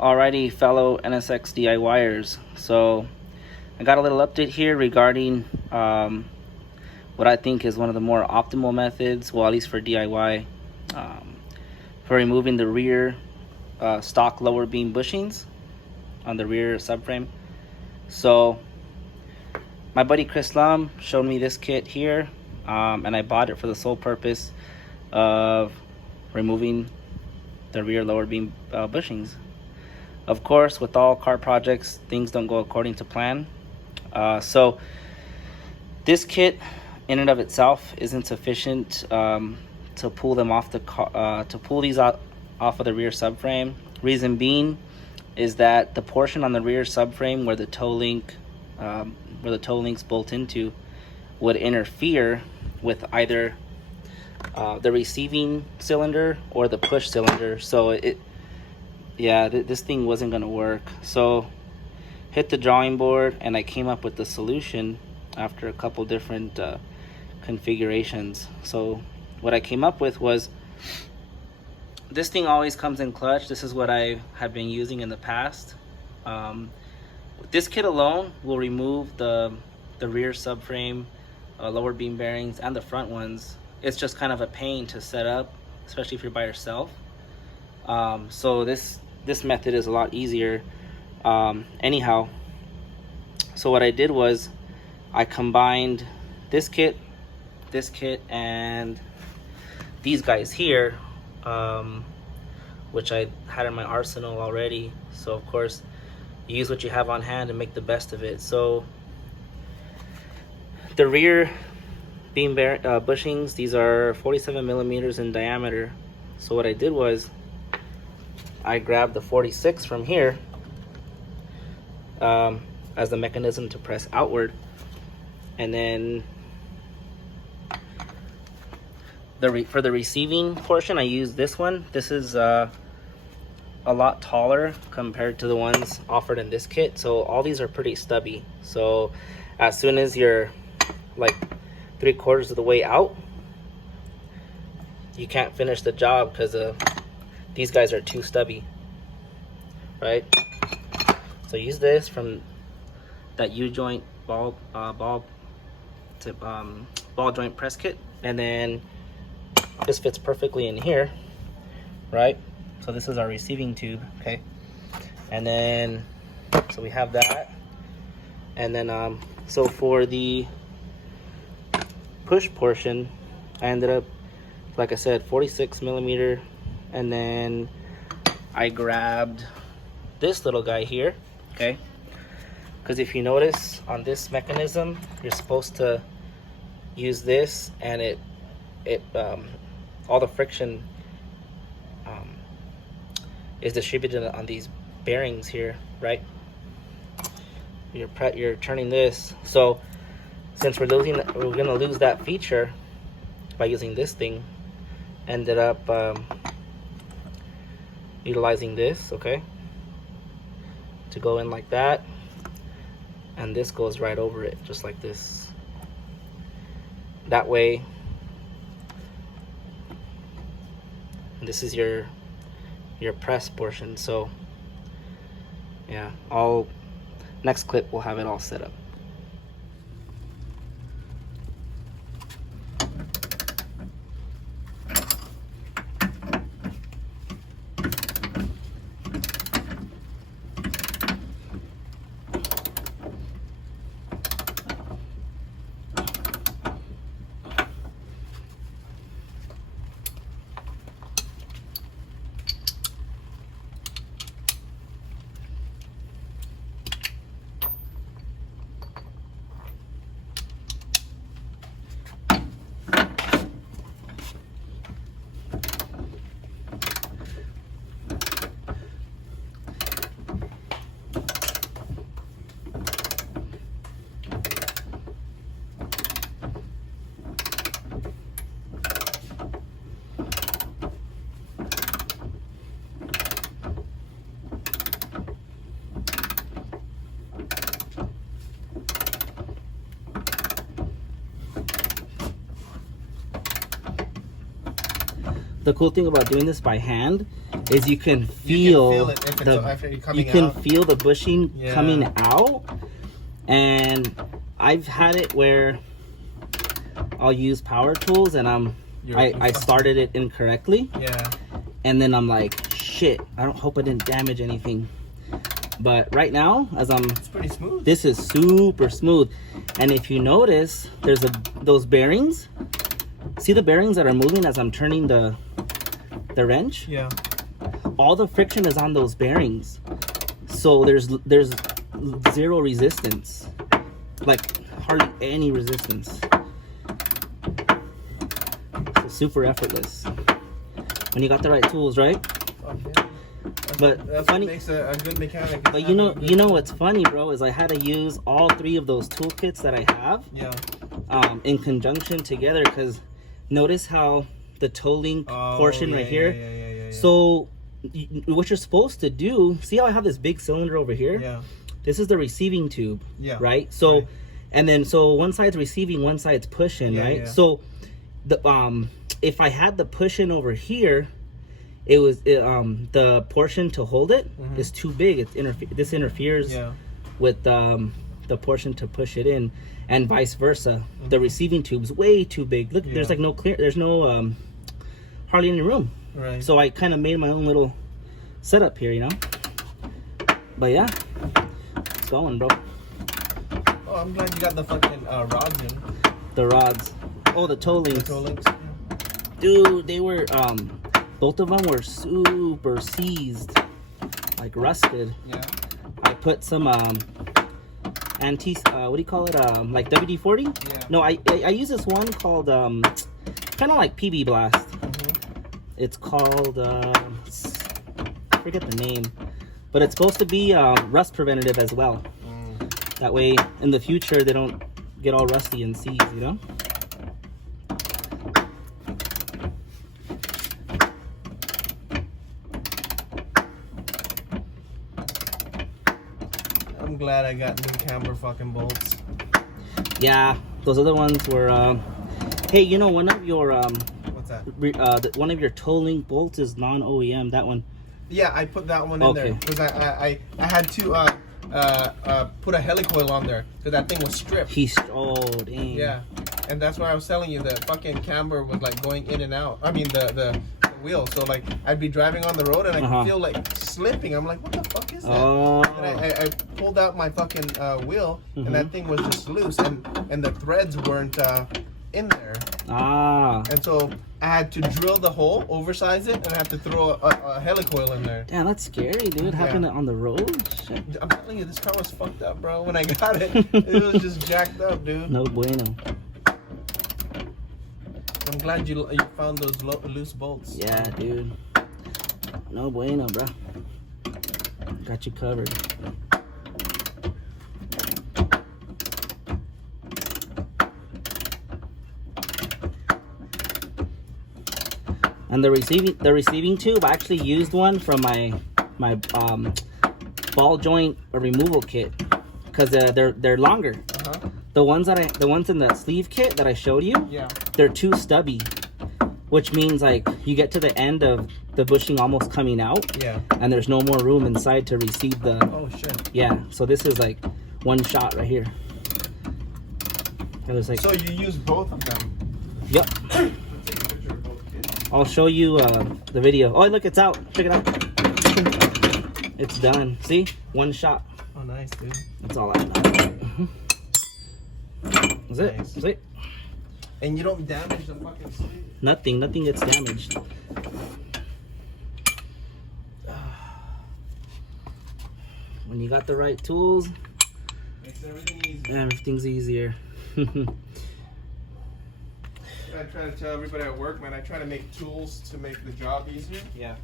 Alrighty, fellow NSX DIYers. So I got a little update here regarding what I think is one of the more optimal methods, well, at least for DIY, for removing the rear stock lower beam bushings on the rear subframe. So my buddy Chris Lum showed me this kit here, and I bought it for the sole purpose of removing the rear lower beam bushings. Of course, with all car projects, things don't go according to plan. So this kit in and of itself isn't sufficient to pull them off the car, to pull these out off of the rear subframe. Reason being is that the portion on the rear subframe where the toe links bolt into would interfere with either the receiving cylinder or the push cylinder. So this thing wasn't gonna work. So hit the drawing board, and I came up with the solution after a couple different configurations. So what I came up with was, this thing always comes in clutch. This is what I have been using in the past. This kit alone will remove the rear subframe, lower beam bearings, and the front ones. It's just kind of a pain to set up, especially if you're by yourself. So this method is a lot easier. Anyhow, so what I did was I combined this kit, and these guys here, which I had in my arsenal already. So of course, you use what you have on hand and make the best of it. So the rear beam bushings, these are 47 millimeters in diameter. So what I did was I grabbed the 46 from here as the mechanism to press outward, and then for the receiving portion I used this one. This is a lot taller compared to the ones offered in this kit, so all these are pretty stubby. So as soon as you're like 3/4 of the way out, you can't finish the job because these guys are too stubby, right? So use this from that U-joint ball joint press kit, and then this fits perfectly in here, right? So this is our receiving tube, okay? And then so we have that, and then so for the push portion, I ended up, like I said, 46 millimeter, and then I grabbed this little guy here, okay? Because if you notice on this mechanism, you're supposed to use this, and it all the friction is distributed on these bearings here, right? You're turning this. So since we're gonna lose that feature by using this thing, ended up utilizing this, okay, to go in like that, and this goes right over it, just like this. That way, this is your press portion. So yeah, next clip we'll have it all set up. the cool thing about doing this by hand is you can feel the bushing coming out. And I've had it where I'll use power tools and I started it incorrectly. Yeah. And then I'm like, shit, I don't hope I didn't damage anything. But right now, it's pretty smooth. This is super smooth. And if you notice, there's those bearings. See the bearings that are moving as I'm turning the wrench? Yeah. All the friction is on those bearings. So there's zero resistance. Like hardly any resistance. So super effortless. When you got the right tools, right? Okay. That's funny. What makes a good mechanic. But you know what's funny, bro, is I had to use all 3 of those toolkits that I have. Yeah. In conjunction together, because notice how the toe link portion right here. Yeah. So what you're supposed to do, see how I have this big cylinder over here? Yeah. This is the receiving tube. Yeah. Right. So, and then one side's receiving, one side's pushing. Right. Yeah. So the if I had the push-in over here, the portion to hold it is too big. This interferes with the portion to push it in, and vice versa. The receiving tube's way too big. Look, there's like no hardly any room. Right. So I kind of made my own little setup here, you know. But yeah, it's going, bro. Oh, I'm glad you got the fucking rods in. The rods. Oh, the toe links. The toe links. Dude, they were both of them were super seized, like rusted. Yeah. I put some what do you call it? Like WD-40? Yeah. No, I use this one called kind of like PB Blast. It's called I forget the name, but it's supposed to be rust preventative as well. That way, in the future, they don't get all rusty and seized, you know. I'm glad I got new Camber fucking bolts. Yeah, those other ones were. Hey, you know, one of your what's that? One of your toe link bolts is non-OEM. That one. Yeah, I put that one in there because I had to put a helicoil on there because that thing was stripped. Dang. Yeah, and that's why I was telling you the fucking camber was like going in and out. I mean the wheel. So like I'd be driving on the road and I could feel like slipping. I'm like, what the fuck is that? Oh. And I pulled out my fucking wheel and that thing was just loose and the threads weren't in there. And so I had to drill the hole, oversize it, and I had to throw a helicoil in there. Damn, that's scary, dude. Happened on the road? Shit. I'm telling you, this car was fucked up, bro. When I got it, it was just jacked up, dude. No bueno. I'm glad you found those loose bolts. Yeah, dude. No bueno, bro. Got you covered. And the receiving tube, I actually used one from my ball joint removal kit because they're longer. The ones in the sleeve kit that I showed you, they're too stubby, which means like you get to the end of the bushing almost coming out, and there's no more room inside to receive the. Oh shit. Yeah, so this is like one shot right here. It was like. So you use both of them. Yep. I'll show you the video. Oh, look, it's out. Check it out. It's done. See? One shot. Oh, nice, dude. That's all I know. That's it. Nice. That's it. And you don't damage the fucking sleeve? Nothing gets damaged. When you got the right tools, makes everything easier. Everything's easier. I try to tell everybody at work, man, I try to make tools to make the job easier. Yeah.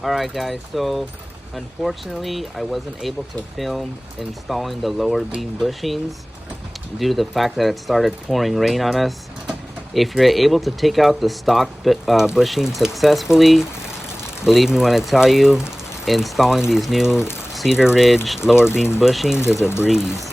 Alright guys, so unfortunately I wasn't able to film installing the lower beam bushings due to the fact that it started pouring rain on us. If you're able to take out the stock bushing successfully, believe me when I tell you, installing these new Cedar Ridge lower beam bushings is a breeze.